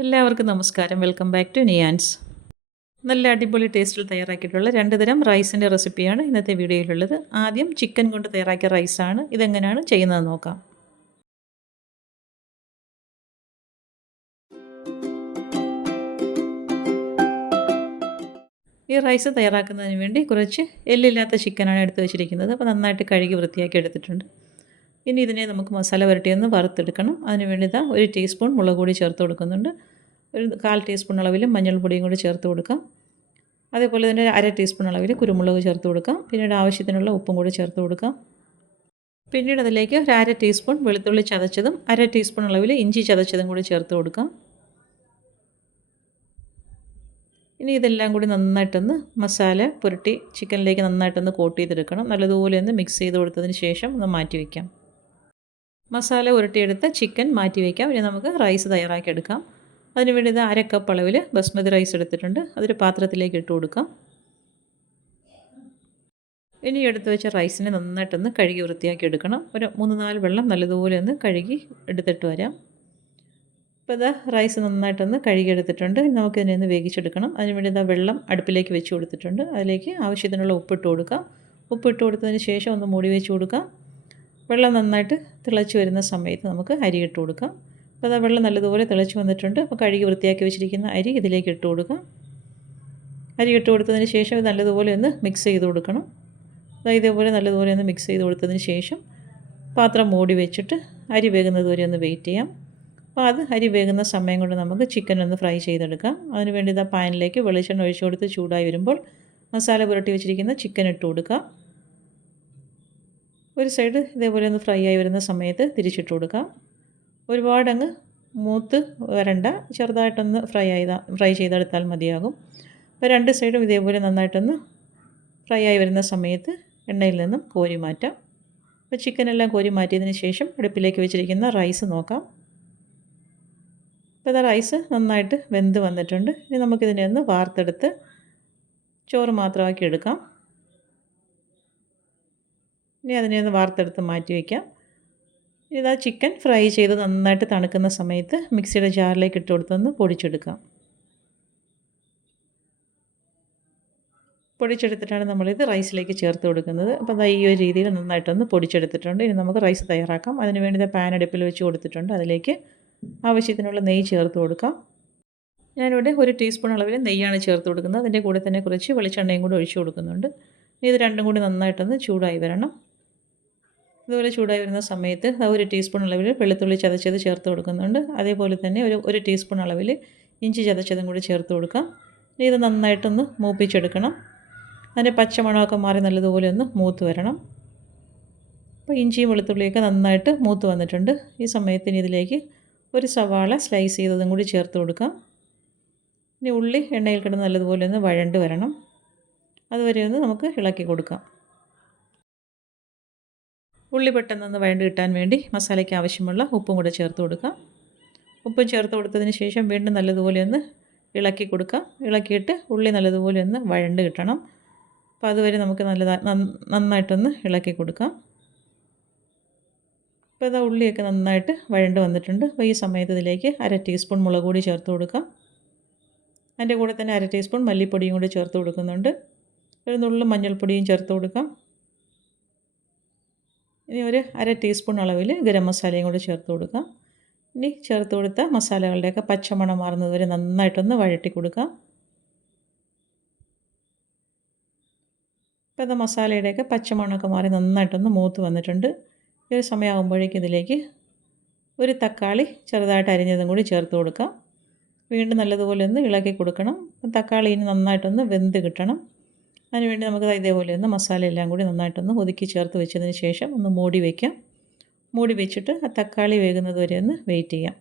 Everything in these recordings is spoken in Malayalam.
എല്ലാവർക്കും നമസ്കാരം. വെൽക്കം ബാക്ക് ടു നിയാൻസ് നല്ല അടിപൊളി ടേസ്റ്റിൽ തയ്യാറാക്കിയിട്ടുള്ള രണ്ട് തരം റൈസിന്റെ റെസിപ്പിയാണ് ഇന്നത്തെ വീഡിയോയിലുള്ളത്. ആദ്യം ചിക്കൻ കൊണ്ട് തയ്യാറാക്കിയ റൈസാണ് ഇതെങ്ങനെയാണ് ചെയ്യുന്നത് നോക്കാം. ഈ റൈസ് തയ്യാറാക്കുന്നതിന് വേണ്ടി കുറച്ച് എല്ലില്ലാത്ത ചിക്കനാണ് എടുത്ത് വെച്ചിരിക്കുന്നത്. അപ്പോൾ നന്നായിട്ട് കഴുകി വൃത്തിയാക്കി എടുത്തിട്ടുണ്ട്. ഇനി ഇതിനെ നമുക്ക് മസാല പുരട്ടിയൊന്ന് വറുത്തെടുക്കണം. അതിന് വേണ്ടി ഇതാ ഒരു ടീസ്പൂൺ മുളക് പൊടി ചേർത്ത് കൊടുക്കുന്നുണ്ട്. ഒരു കാൽ ടീസ്പൂൺ അളവിൽ മഞ്ഞൾപ്പൊടിയും കൂടി ചേർത്ത് കൊടുക്കാം. അതേപോലെ തന്നെ അര ടീസ്പൂൺ അളവിൽ കുരുമുളക് ചേർത്ത് കൊടുക്കാം. പിന്നീട് ആവശ്യത്തിനുള്ള ഉപ്പും കൂടി ചേർത്ത് കൊടുക്കാം. പിന്നീട് അതിലേക്ക് ഒരു അര ടീസ്പൂൺ വെളുത്തുള്ളി ചതച്ചതും അര ടീസ്പൂൺ അളവിൽ ഇഞ്ചി ചതച്ചതും കൂടി ചേർത്ത് കൊടുക്കാം. ഇനി ഇതെല്ലാം കൂടി നന്നായിട്ടൊന്ന് മസാല പുരട്ടി ചിക്കനിലേക്ക് നന്നായിട്ടൊന്ന് കോട്ട് ചെയ്തെടുക്കണം. നല്ലതുപോലെ ഒന്ന് മിക്സ് ചെയ്ത് കൊടുത്തതിന് ശേഷം ഒന്ന് മാറ്റി വയ്ക്കാം മസാല ഉരുട്ടിയെടുത്ത് ചിക്കൻ മാറ്റി വയ്ക്കാം. ഇനി നമുക്ക് റൈസ് തയ്യാറാക്കിയെടുക്കാം അതിന് വേണ്ടി ഇത് അര കപ്പ് അളവിൽ ബസ്മതി റൈസ് എടുത്തിട്ടുണ്ട്. അതൊരു പാത്രത്തിലേക്ക് ഇട്ട് കൊടുക്കാം. ഇനി എടുത്ത് വെച്ച റൈസിനെ നന്നായിട്ടൊന്ന് കഴുകി വൃത്തിയാക്കി എടുക്കണം. ഒരു മൂന്ന് നാല് വെള്ളം നല്ലതുപോലെ ഒന്ന് കഴുകി എടുത്തിട്ട് വരാം. ഇപ്പോൾ ഇതാ റൈസ് നന്നായിട്ടൊന്ന് കഴുകിയെടുത്തിട്ടുണ്ട് നമുക്കിതിനെ ഒന്ന് വേവിച്ചെടുക്കണം. അതിന് വേണ്ടി ഇതാ വെള്ളം അടുപ്പിലേക്ക് വെച്ച് കൊടുത്തിട്ടുണ്ട്. അതിലേക്ക് ആവശ്യത്തിനുള്ള ഉപ്പിട്ട് കൊടുക്കാം. ഉപ്പിട്ട് കൊടുത്തതിന് ശേഷം ഒന്ന് മൂടി വെച്ച് കൊടുക്കാം. വെള്ളം നന്നായിട്ട് തിളച്ച് വരുന്ന സമയത്ത് നമുക്ക് അരി ഇട്ട് കൊടുക്കാം. അപ്പോൾ അതാ വെള്ളം നല്ലതുപോലെ തിളച്ച് വന്നിട്ടുണ്ട്. അപ്പോൾ കഴുകി വൃത്തിയാക്കി വെച്ചിരിക്കുന്ന അരി ഇതിലേക്ക് ഇട്ട് കൊടുക്കാം. അരി ഇട്ട് കൊടുത്തതിന് ശേഷം ഇത് നല്ലതുപോലെ ഒന്ന് മിക്സ് ചെയ്ത് കൊടുക്കണം. അതായത് ഇതേപോലെ നല്ലതുപോലെ ഒന്ന് മിക്സ് ചെയ്ത് കൊടുത്തതിന് ശേഷം പാത്രം മൂടി വെച്ചിട്ട് അരി വേകുന്നത് വരെ ഒന്ന് വെയിറ്റ് ചെയ്യാം. അപ്പോൾ അത് അരി വേകുന്ന സമയം കൊണ്ട് നമുക്ക് ചിക്കൻ ഒന്ന് ഫ്രൈ ചെയ്തെടുക്കാം. അതിന് വേണ്ടി ഇതാ പാനിലേക്ക് വെളിച്ചെണ്ണ ഒഴിച്ചു കൊടുത്ത് ചൂടായി വരുമ്പോൾ മസാല പുരട്ടി വെച്ചിരിക്കുന്ന ചിക്കൻ ഇട്ട് കൊടുക്കുക ഒരു സൈഡ് ഇതേപോലെ ഒന്ന് ഫ്രൈ ആയി വരുന്ന സമയത്ത് തിരിച്ചിട്ട് കൊടുക്കാം ഒരുപാടങ്ങ് മൂത്ത് വരണ്ട ചെറുതായിട്ടൊന്ന് ഫ്രൈ ആയി ഫ്രൈ ചെയ്തെടുത്താൽ മതിയാകും. അപ്പോൾ രണ്ട് സൈഡും ഇതേപോലെ നന്നായിട്ടൊന്ന് ഫ്രൈ ആയി വരുന്ന സമയത്ത് എണ്ണയിൽ നിന്നും കോരി മാറ്റാം. അപ്പോൾ ചിക്കനെല്ലാം കോരി മാറ്റിയതിന് ശേഷം അടുപ്പിലേക്ക് വെച്ചിരിക്കുന്ന റൈസ് നോക്കാം. അപ്പോൾ ഇത് റൈസ് നന്നായിട്ട് വെന്ത് വന്നിട്ടുണ്ട്. ഇനി നമുക്കിതിനെ ഒന്ന് വാർത്തെടുത്ത് ചോറ് മാത്രമാക്കി എടുക്കാം. ഇനി അതിനെ ഒന്ന് വാർത്തെടുത്ത് മാറ്റി വയ്ക്കാം. ഇതാ ചിക്കൻ ഫ്രൈ ചെയ്ത് നന്നായിട്ട് തണുക്കുന്ന സമയത്ത് മിക്സിയുടെ ജാറിലേക്ക് ഇട്ട് കൊടുത്തൊന്ന് പൊടിച്ചെടുക്കാം. പൊടിച്ചെടുത്തിട്ടാണ് നമ്മളിത് റൈസിലേക്ക് ചേർത്ത് കൊടുക്കുന്നത്. അപ്പോൾ അതാ ഈ ഒരു രീതിയിൽ നന്നായിട്ടൊന്ന് പൊടിച്ചെടുത്തിട്ടുണ്ട്. ഇനി നമുക്ക് റൈസ് തയ്യാറാക്കാം. അതിന് വേണ്ടി പാൻ അടുപ്പിൽ വെച്ച് കൊടുത്തിട്ടുണ്ട്. അതിലേക്ക് ആവശ്യത്തിനുള്ള നെയ്യ് ചേർത്ത് കൊടുക്കാം. ഞാനിവിടെ ഒരു ടീസ്പൂൺ അളവിൽ നെയ്യാണ് ചേർത്ത് കൊടുക്കുന്നത്. അതിന്റെ കൂടെ തന്നെ കുറച്ച് വെളിച്ചെണ്ണയും കൂടി ഒഴിച്ചു കൊടുക്കുന്നുണ്ട്. ഇത് രണ്ടും കൂടി നന്നായിട്ടൊന്ന് ചൂടായി വരണം. ഇതുപോലെ ചൂടായി വരുന്ന സമയത്ത് ഒരു ടീസ്പൂൺ അളവിൽ വെളുത്തുള്ളി ചതച്ചത് ചേർത്ത് കൊടുക്കുന്നുണ്ട്. അതേപോലെ തന്നെ ഒരു ഒരു ടീസ്പൂൺ അളവിൽ ഇഞ്ചി ചതച്ചതും കൂടി ചേർത്ത് കൊടുക്കാം. ഇത് നന്നായിട്ടൊന്ന് മൂപ്പിച്ചെടുക്കണം. അതിന്റെ പച്ചമണമൊക്കെ മാറി നല്ലതുപോലെ ഒന്ന് മൂത്ത് വരണം. അപ്പോൾ ഇഞ്ചിയും വെളുത്തുള്ളിയൊക്കെ നന്നായിട്ട് മൂത്ത് വന്നിട്ടുണ്ട്. ഈ സമയത്തിന് ഇതിലേക്ക് ഒരു സവാള സ്ലൈസ് ചെയ്തതും കൂടി ചേർത്ത് കൊടുക്കാം. ഇനി ഉള്ളി എണ്ണയിൽ കിടന്ന് നല്ലതുപോലെ ഒന്ന് വഴണ്ട് വരണം. അതുവരെ ഒന്ന് നമുക്ക് ഇളക്കി കൊടുക്കാം. ഉള്ളി പെട്ടെന്നൊന്ന് വഴണ്ട് കിട്ടാൻ വേണ്ടി മസാലയ്ക്ക് ആവശ്യമുള്ള ഉപ്പും കൂടെ ചേർത്ത് കൊടുക്കാം. ഉപ്പും ചേർത്ത് കൊടുത്തതിന് ശേഷം വീണ്ടും നല്ലതുപോലെ ഒന്ന് ഇളക്കി കൊടുക്കാം. ഇളക്കിയിട്ട് ഉള്ളി നല്ലതുപോലെ ഒന്ന് വഴണ്ട് കിട്ടണം. അപ്പോൾ അതുവരെ നമുക്ക് നല്ലതാ നന്നായിട്ടൊന്ന് ഇളക്കി കൊടുക്കാം. ഇപ്പോൾ ഇതാ ഉള്ളിയൊക്കെ നന്നായിട്ട് വഴണ്ട് വന്നിട്ടുണ്ട്. അപ്പോൾ ഈ സമയത്ത് ഇതിലേക്ക് അര ടീസ്പൂൺ മുളക് പൊടി ചേർത്ത് കൊടുക്കാം. അതിന്റെ കൂടെ തന്നെ അര ടീസ്പൂൺ മല്ലിപ്പൊടിയും കൂടി ചേർത്ത് കൊടുക്കുന്നുണ്ട്. ഒരു നുള്ളും മഞ്ഞൾപ്പൊടിയും ചേർത്ത് കൊടുക്കാം. ഇനി ഒരു അര ടീസ്പൂൺ അളവിൽ ഗരം മസാലയും കൂടി ചേർത്ത് കൊടുക്കാം ഇനി ചേർത്ത് കൊടുത്ത മസാലകളുടെയൊക്കെ പച്ചമണം മാറുന്നത് വരെ നന്നായിട്ടൊന്ന് വഴട്ടി കൊടുക്കാം ഇപ്പോൾ ഇത് മസാലയുടെയൊക്കെ പച്ചമണമൊക്കെ മാറി നന്നായിട്ടൊന്ന് മൂത്ത് വന്നിട്ടുണ്ട്. ഈ ഒരു സമയമാകുമ്പോഴേക്കും ഇതിലേക്ക് ഒരു തക്കാളി ചെറുതായിട്ട് അരിഞ്ഞതും കൂടി ചേർത്ത് കൊടുക്കാം വീണ്ടും നല്ലതുപോലെ ഒന്ന് ഇളക്കി കൊടുക്കണം. തക്കാളി ഇനി നന്നായിട്ടൊന്ന് വെന്ത് കിട്ടണം. അതിനുവേണ്ടി നമുക്ക് ഇതേപോലെ ഒന്ന് മസാല എല്ലാം കൂടി നന്നായിട്ടൊന്ന് ഒതുക്കി ചേർത്ത് വെച്ചതിന് ശേഷം ഒന്ന് മൂടി വയ്ക്കാം മൂടി വെച്ചിട്ട് ആ തക്കാളി വേകുന്നത് വരെ ഒന്ന് വെയിറ്റ് ചെയ്യാം.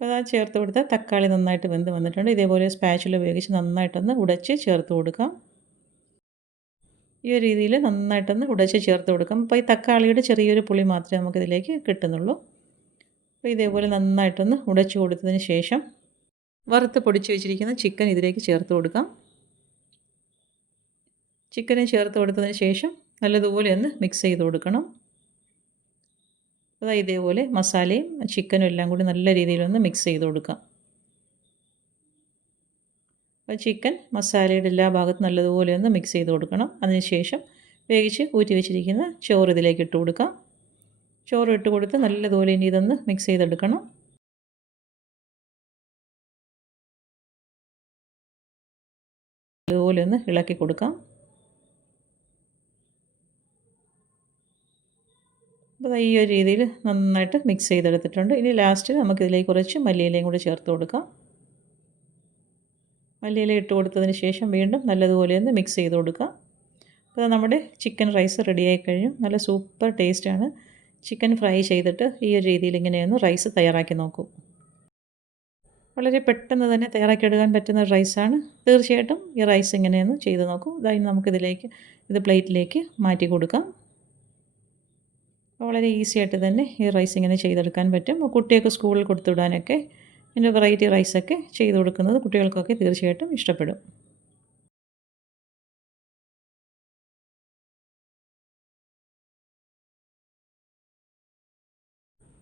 അപ്പോൾ അത് ചേർത്ത് കൊടുത്താൽ തക്കാളി നന്നായിട്ട് വെന്ത് വന്നിട്ടുണ്ട്. ഇതേപോലെ സ്പാച്ചിൽ ഉപയോഗിച്ച് നന്നായിട്ടൊന്ന് ഉടച്ച് ചേർത്ത് കൊടുക്കാം. ഈ ഒരു രീതിയിൽ നന്നായിട്ടൊന്ന് ഉടച്ച് ചേർത്ത് കൊടുക്കാം. അപ്പോൾ ഈ തക്കാളിയുടെ ചെറിയൊരു പുളി മാത്രമേ നമുക്കിതിലേക്ക് കിട്ടുന്നുള്ളൂ. അപ്പോൾ ഇതേപോലെ നന്നായിട്ടൊന്ന് ഉടച്ച് കൊടുത്തതിന് ശേഷം വറുത്ത് പൊടിച്ച് വെച്ചിരിക്കുന്ന ചിക്കൻ ഇതിലേക്ക് ചേർത്ത് കൊടുക്കാം. ചിക്കനെ ചേർത്ത് കൊടുത്തതിന് ശേഷം നല്ലതുപോലെ ഒന്ന് മിക്സ് ചെയ്ത് കൊടുക്കണം. അതായത് ഇതേപോലെ മസാലയും ചിക്കനും എല്ലാം കൂടി നല്ല രീതിയിലൊന്ന് മിക്സ് ചെയ്ത് കൊടുക്കാം. അപ്പോൾ ചിക്കൻ മസാലയുടെ എല്ലാ ഭാഗത്തും നല്ലതുപോലെ ഒന്ന് മിക്സ് ചെയ്ത് കൊടുക്കണം. അതിനുശേഷം വേവിച്ച് ഊറ്റി വെച്ചിരിക്കുന്ന ചോറ് ഇതിലേക്ക് ഇട്ട് കൊടുക്കാം. ചോറ് ഇട്ട് കൊടുത്ത് നല്ലതുപോലെ ഇനി ഇതൊന്ന് മിക്സ് ചെയ്തെടുക്കണം. ഒന്ന് ഇളക്കി കൊടുക്കാം. അപ്പോൾ ഈ ഒരു രീതിയിൽ നന്നായിട്ട് മിക്സ് ചെയ്തെടുത്തിട്ടുണ്ട്. ഇനി ലാസ്റ്റ് നമുക്കിതിലേക്ക് കുറച്ച് മല്ലിയിലയും കൂടി ചേർത്ത് കൊടുക്കാം. മല്ലിയില ഇട്ട് കൊടുത്തതിന് ശേഷം വീണ്ടും നല്ലതുപോലെ ഒന്ന് മിക്സ് ചെയ്ത് കൊടുക്കാം. അപ്പോൾ നമ്മുടെ ചിക്കൻ റൈസ് റെഡിയായി കഴിഞ്ഞു. നല്ല സൂപ്പർ ടേസ്റ്റാണ് ചിക്കൻ ഫ്രൈ ചെയ്തിട്ട് ഈ ഒരു രീതിയിൽ ഇങ്ങനെയൊന്ന് റൈസ് തയ്യാറാക്കി നോക്കൂ. വളരെ പെട്ടെന്ന് തന്നെ തയ്യാറാക്കിയെടുക്കാൻ പറ്റുന്ന റൈസാണ് തീർച്ചയായിട്ടും ഈ റൈസ് ഇങ്ങനെയൊന്ന് ചെയ്ത് നോക്കൂ. ഇതായി നമുക്കിതിലേക്ക് ഇത് പ്ലേറ്റിലേക്ക് മാറ്റി കൊടുക്കാം. വളരെ ഈസി ആയിട്ട് തന്നെ ഈ റൈസ് ഇങ്ങനെ ചെയ്തെടുക്കാൻ പറ്റും. കുട്ടിയൊക്കെ സ്കൂളിൽ കൊടുത്തുവിടാനൊക്കെ ഇതിന്റെ വെറൈറ്റി റൈസൊക്കെ ചെയ്ത് കൊടുക്കുന്നത് കുട്ടികൾക്കൊക്കെ തീർച്ചയായിട്ടും ഇഷ്ടപ്പെടും.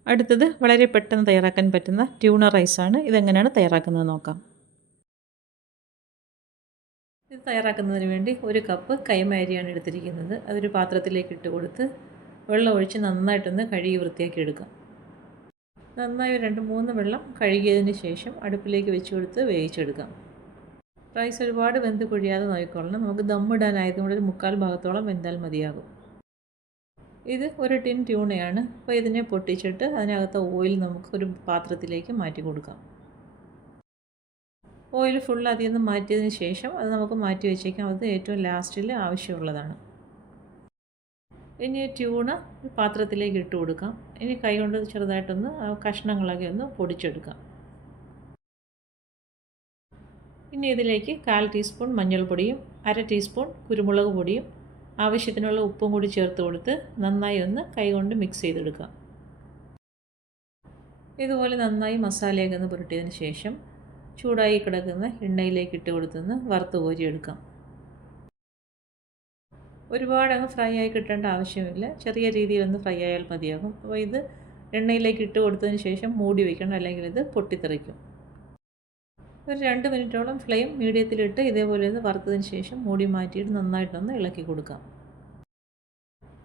അടുത്തത് വളരെ പെട്ടെന്ന് തയ്യാറാക്കാൻ പറ്റുന്ന ട്യൂണ റൈസാണ് ഇതെങ്ങനെയാണ് തയ്യാറാക്കുന്നത് നോക്കാം. ഇത് തയ്യാറാക്കുന്നതിന് വേണ്ടി ഒരു കപ്പ് കൈമാരിയാണ് എടുത്തിരിക്കുന്നത്. അതൊരു പാത്രത്തിലേക്ക് ഇട്ട് കൊടുത്ത് വെള്ളം ഒഴിച്ച് നന്നായിട്ടൊന്ന് കഴുകി വൃത്തിയാക്കി എടുക്കാം. നന്നായി രണ്ട് മൂന്ന് വെള്ളം കഴുകിയതിന് ശേഷം അടുപ്പിലേക്ക് വെച്ച് കൊടുത്ത് വേവിച്ചെടുക്കാം. റൈസ് ഒരുപാട് വെന്ത് കുഴിയാതെ നോക്കിക്കൊള്ളണം നമുക്ക് ദമ്മിടാനായതുകൊണ്ട് ഒരു മുക്കാൽ ഭാഗത്തോളം വെന്താൽ മതിയാകും. ഇത് ഒരു ടിൻ ട്യൂണയാണ്. അപ്പോൾ ഇതിനെ പൊട്ടിച്ചിട്ട് അതിനകത്ത് ഓയിൽ നമുക്ക് ഒരു പാത്രത്തിലേക്ക് മാറ്റി കൊടുക്കാം. ഓയിൽ ഫുൾ അതിൽ നിന്ന് മാറ്റിയതിന് ശേഷം അത് നമുക്ക് മാറ്റി വെച്ചേക്കാം. അത് ഏറ്റവും ലാസ്റ്റിൽ ആവശ്യമുള്ളതാണ്. ഇനി ട്യൂണ പാത്രത്തിലേക്ക് ഇട്ട് കൊടുക്കാം. ഇനി കൈ കൊണ്ട് ചെറുതായിട്ടൊന്ന് കഷ്ണങ്ങളൊക്കെ ഒന്ന് പൊടിച്ചെടുക്കാം. ഇനി ഇതിലേക്ക് കാൽ ടീസ്പൂൺ മഞ്ഞൾപ്പൊടിയും അര ടീസ്പൂൺ കുരുമുളക് പൊടിയും ആവശ്യത്തിനുള്ള ഉപ്പും കൂടി ചേർത്ത് കൊടുത്ത് നന്നായി ഒന്ന് കൈകൊണ്ട് മിക്സ് ചെയ്തെടുക്കാം ഇതുപോലെ നന്നായി മസാലയൊക്കെ ഒന്ന് പുരട്ടിയതിന് ശേഷം ചൂടായി കിടക്കുന്ന എണ്ണയിലേക്ക് ഇട്ട് കൊടുത്തൊന്ന് വറുത്ത് കോരിയെടുക്കാം. ഒരുപാട് അങ്ങ് ഫ്രൈ ആയി കിട്ടേണ്ട ആവശ്യമില്ല. ചെറിയ രീതിയിലൊന്ന് ഫ്രൈ ആയാൽ മതിയാകും. അപ്പോൾ ഇത് എണ്ണയിലേക്ക് ഇട്ട് കൊടുത്തതിന് ശേഷം മൂടി വയ്ക്കണം അല്ലെങ്കിൽ ഇത് പൊട്ടിത്തെറിക്കും. ഒരു രണ്ട് മിനിറ്റോളം ഫ്ലെയിം മീഡിയത്തിലിട്ട് ഇതേപോലെ ഒന്ന് വറുത്തതിന് ശേഷം മൂടി മാറ്റിയിട്ട് നന്നായിട്ടൊന്ന് ഇളക്കി കൊടുക്കാം.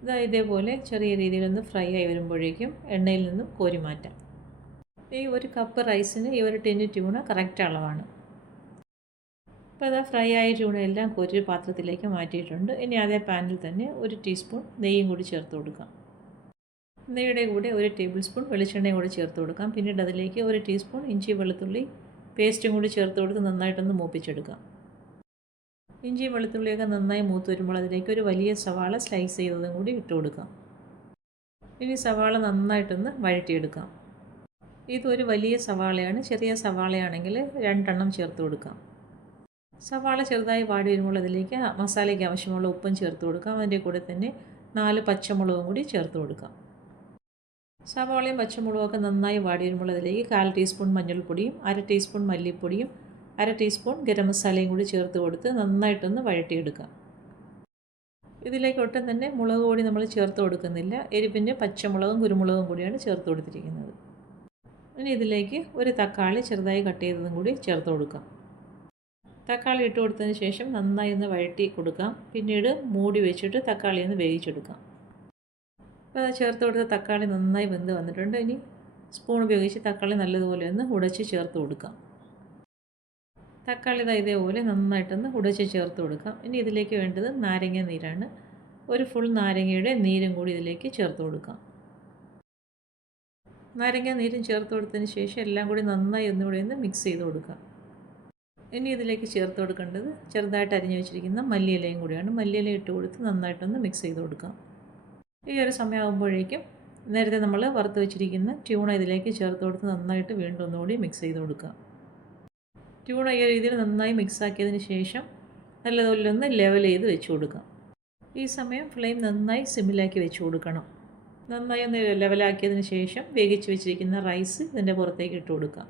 ഇതാ ഇതേപോലെ ചെറിയ രീതിയിലൊന്ന് ഫ്രൈ ആയി വരുമ്പോഴേക്കും എണ്ണയിൽ നിന്നും കോരി മാറ്റാം. ഈ ഒരു കപ്പ് റൈസിന് ഈ ഒരു ടെന്ന് ട്യൂണ കറക്റ്റ് അളവാണ്. അപ്പോൾ അതാ ഫ്രൈ ആയ ചൂടെല്ലാം കോരി പാത്രത്തിലേക്ക് മാറ്റിയിട്ടുണ്ട്. ഇനി അതേ പാനിൽ തന്നെ ഒരു ടീസ്പൂൺ നെയ്യും കൂടി ചേർത്ത് കൊടുക്കാം. നെയ്യുടെ കൂടെ ഒരു ടേബിൾ സ്പൂൺ വെളിച്ചെണ്ണയും കൂടി ചേർത്ത് കൊടുക്കാം. പിന്നീട് അതിലേക്ക് ഒരു ടീസ്പൂൺ ഇഞ്ചി വെളുത്തുള്ളി പേസ്റ്റും കൂടി ചേർത്ത് കൊടുത്ത് നന്നായിട്ടൊന്ന് മൂപ്പിച്ചെടുക്കാം. ഇഞ്ചി വെളുത്തുള്ളിയൊക്കെ നന്നായി മൂത്ത് വരുമ്പോൾ അതിലേക്ക് ഒരു വലിയ സവാള സ്ലൈസ് ചെയ്തതും കൂടി ഇട്ട് കൊടുക്കാം. ഇനി സവാള നന്നായിട്ടൊന്ന് വഴറ്റിയെടുക്കാം. ഇതൊരു വലിയ സവാളയാണ്. ചെറിയ സവാളയാണെങ്കിൽ രണ്ടെണ്ണം ചേർത്ത് കൊടുക്കാം. സവാള ചെറുതായി വാടി വരുമ്പോൾ അതിലേക്ക് മസാലയ്ക്ക് ആവശ്യമുള്ള ഉപ്പും ചേർത്ത് കൊടുക്കാം. അതിന്റെ കൂടെ തന്നെ നാല് പച്ചമുളകും കൂടി ചേർത്ത് കൊടുക്കാം. സവാളയും പച്ചമുളകൊക്കെ നന്നായി വാടി വരുമ്പോൾ അതിലേക്ക് കാൽ ടീസ്പൂൺ മഞ്ഞൾപ്പൊടിയും അര ടീസ്പൂൺ മല്ലിപ്പൊടിയും അര ടീസ്പൂൺ ഗരം മസാലയും കൂടി ചേർത്ത് കൊടുത്ത് നന്നായിട്ടൊന്ന് വഴട്ടിയെടുക്കാം ഇതിലേക്ക് ഒട്ടും തന്നെ മുളക് പൊടി നമ്മൾ ചേർത്ത് കൊടുക്കുന്നില്ല. എരിപ്പിന്റെ പച്ചമുളകും കുരുമുളകും കൂടിയാണ് ചേർത്ത് കൊടുത്തിരിക്കുന്നത്. ഇനി ഇതിലേക്ക് ഒരു തക്കാളി ചെറുതായി കട്ട് ചെയ്തതും കൂടി ചേർത്ത് കൊടുക്കാം. തക്കാളി ഇട്ട് കൊടുത്തതിന് ശേഷം നന്നായി ഒന്ന് വഴറ്റി കൊടുക്കാം. പിന്നീട് മൂടി വെച്ചിട്ട് തക്കാളി ഒന്ന് വേവിച്ചെടുക്കാം. ചേർത്ത് കൊടുത്ത തക്കാളി നന്നായി വെന്ത് വന്നിട്ടുണ്ട്. ഇനി സ്പൂൺ ഉപയോഗിച്ച് തക്കാളി നല്ലതുപോലെ ഒന്ന് ഉടച്ച് ചേർത്ത് കൊടുക്കാം. തക്കാളി ഇതാ ഇതേപോലെ നന്നായിട്ടൊന്ന് ഉടച്ച് ചേർത്ത് കൊടുക്കാം. ഇനി ഇതിലേക്ക് വേണ്ടത് നാരങ്ങ നീരാണ്. ഒരു ഫുൾ നാരങ്ങയുടെ നീരും കൂടി ഇതിലേക്ക് ചേർത്ത് കൊടുക്കാം. നാരങ്ങ നീരും ചേർത്ത് കൊടുത്തതിന് ശേഷം എല്ലാം കൂടി നന്നായി ഒന്നുകൂടി ഒന്ന് മിക്സ് ചെയ്ത് കൊടുക്കാം. ഇനി ഇതിലേക്ക് ചേർത്ത് കൊടുക്കേണ്ടത് ചെറുതായിട്ട് അരിഞ്ഞു വെച്ചിരിക്കുന്ന മല്ലിയിലയും കൂടിയാണ്. മല്ലിയില ഇട്ട് കൊടുത്ത് നന്നായിട്ടൊന്ന് മിക്സ് ചെയ്ത് കൊടുക്കാം. ഈ ഒരു സമയമാകുമ്പോഴേക്കും നേരത്തെ നമ്മൾ വറുത്ത് വെച്ചിരിക്കുന്ന ട്യൂണ ഇതിലേക്ക് ചേർത്ത് കൊടുത്ത് നന്നായിട്ട് വീണ്ടും ഒന്നുകൂടി മിക്സ് ചെയ്ത് കൊടുക്കുക. ട്യൂണ ഈ രീതിയിൽ നന്നായി മിക്സ് ആക്കിയതിന് ശേഷം നല്ലതുപോലെ ഒന്ന് ലെവൽ ചെയ്ത് വെച്ച് കൊടുക്കാം ഈ സമയം ഫ്ലെയിം നന്നായി സിമ്മിലാക്കി വെച്ച് കൊടുക്കണം. നന്നായി ഒന്ന് ലെവലാക്കിയതിന് ശേഷം വേവിച്ച് വെച്ചിരിക്കുന്ന റൈസ് ഇതിന്റെ പുറത്തേക്ക് ഇട്ട് കൊടുക്കാം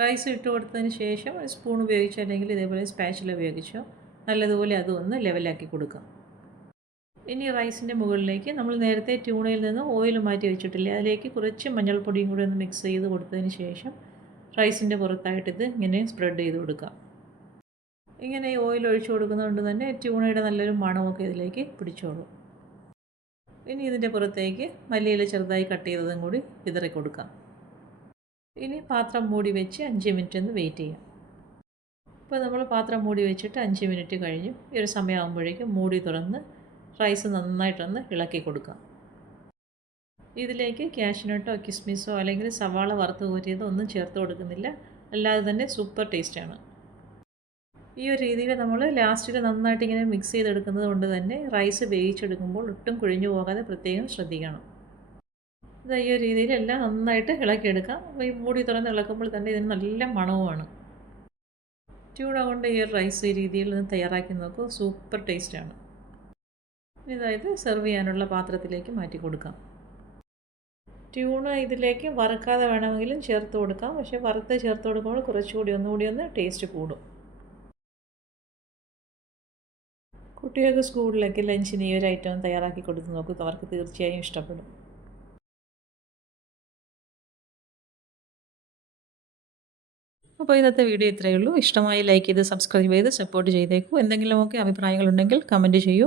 റൈസ് ഇട്ട് കൊടുത്തതിന് ശേഷം സ്പൂൺ ഉപയോഗിച്ചോ അല്ലെങ്കിൽ ഇതേപോലെ സ്പാച്ചിൽ ഉപയോഗിച്ചോ നല്ലതുപോലെ അതൊന്ന് ലെവലാക്കി കൊടുക്കാം ഇനി റൈസിന്റെ മുകളിലേക്ക് നമ്മൾ നേരത്തെ ട്യൂണയിൽ നിന്ന് ഓയിൽ മാറ്റി വെച്ചിട്ടില്ലേ? അതിലേക്ക് കുറച്ച് മഞ്ഞൾപ്പൊടിയും കൂടി ഒന്ന് മിക്സ് ചെയ്ത് കൊടുത്തതിന് ശേഷം റൈസിന്റെ പുറത്തായിട്ട് ഇത് ഇങ്ങനെ സ്പ്രെഡ് ചെയ്ത് കൊടുക്കാം ഇങ്ങനെ ഈ ഓയിൽ ഒഴിച്ചു കൊടുക്കുന്നതുകൊണ്ട് തന്നെ ട്യൂണയുടെ നല്ലൊരു മണമൊക്കെ ഇതിലേക്ക് പിടിച്ചോളും. ഇനി ഇതിന്റെ പുറത്തേക്ക് മല്ലിയില ചെറുതായി കട്ട് ചെയ്തതും കൂടി വിതറി കൊടുക്കാം. ഇനി പാത്രം മൂടി വെച്ച് അഞ്ച് മിനിറ്റ് ഒന്ന് വെയിറ്റ് ചെയ്യാം. ഇപ്പോൾ നമ്മൾ പാത്രം മൂടി വെച്ചിട്ട് അഞ്ച് മിനിറ്റ് കഴിഞ്ഞു. ഈ ഒരു സമയമാകുമ്പോഴേക്കും മൂടി തുറന്ന് റൈസ് നന്നായിട്ടൊന്ന് ഇളക്കി കൊടുക്കുക ഇതിലേക്ക് ക്യാഷിനോട്ടോ കിസ്മിസോ അല്ലെങ്കിൽ സവാള വറുത്ത് കോരിയതോ ഒന്നും ചേർത്ത് കൊടുക്കുന്നില്ല. അല്ലാതെ തന്നെ സൂപ്പർ ടേസ്റ്റാണ് ഈ ഒരു രീതിയിൽ നമ്മൾ ലാസ്റ്റിൽ നന്നായിട്ട് ഇങ്ങനെ മിക്സ് ചെയ്തെടുക്കുന്നത് കൊണ്ട് തന്നെ റൈസ് വേവിച്ചെടുക്കുമ്പോൾ ഒട്ടും കുഴിഞ്ഞു പോകാതെ പ്രത്യേകം ശ്രദ്ധിക്കണം. ഇത് ഈ ഒരു രീതിയിൽ എല്ലാം നന്നായിട്ട് ഇളക്കിയെടുക്കാം. അപ്പോൾ ഈ മൂടി തുറന്ന് ഇളക്കുമ്പോൾ തന്നെ ഇതിന് നല്ല മണവുമാണ്. ട്യൂണ കൊണ്ട് ഈ റൈസ് രീതിയിൽ നിന്ന് തയ്യാറാക്കി നോക്കൂ. സൂപ്പർ ടേസ്റ്റാണ് ഇതായത് സെർവ് ചെയ്യാനുള്ള പാത്രത്തിലേക്ക് മാറ്റി കൊടുക്കാം. ട്യൂണ് ഇതിലേക്ക് വറുക്കാതെ വേണമെങ്കിലും ചേർത്ത് കൊടുക്കാം. പക്ഷേ വറുത്ത് ചേർത്ത് കൊടുക്കുമ്പോൾ കുറച്ചുകൂടി ഒന്നുകൂടി ഒന്ന് ടേസ്റ്റ് കൂടും. കുട്ടികൾക്ക് സ്കൂളിലേക്ക് ലഞ്ചിന് ഈ ഒരു ഐറ്റം തയ്യാറാക്കി കൊടുത്ത് നോക്കുക അവർക്ക് തീർച്ചയായും ഇഷ്ടപ്പെടും. അപ്പോൾ ഇന്നത്തെ വീഡിയോ ഇത്രയേ ഉള്ളൂ. ഇഷ്ടമായി ലൈക്ക് ചെയ്ത് സബ്സ്ക്രൈബ് ചെയ്ത് സപ്പോർട്ട് ചെയ്തേക്കൂ. എന്തെങ്കിലുമൊക്കെ അഭിപ്രായങ്ങളുണ്ടെങ്കിൽ കമന്റ് ചെയ്യൂ.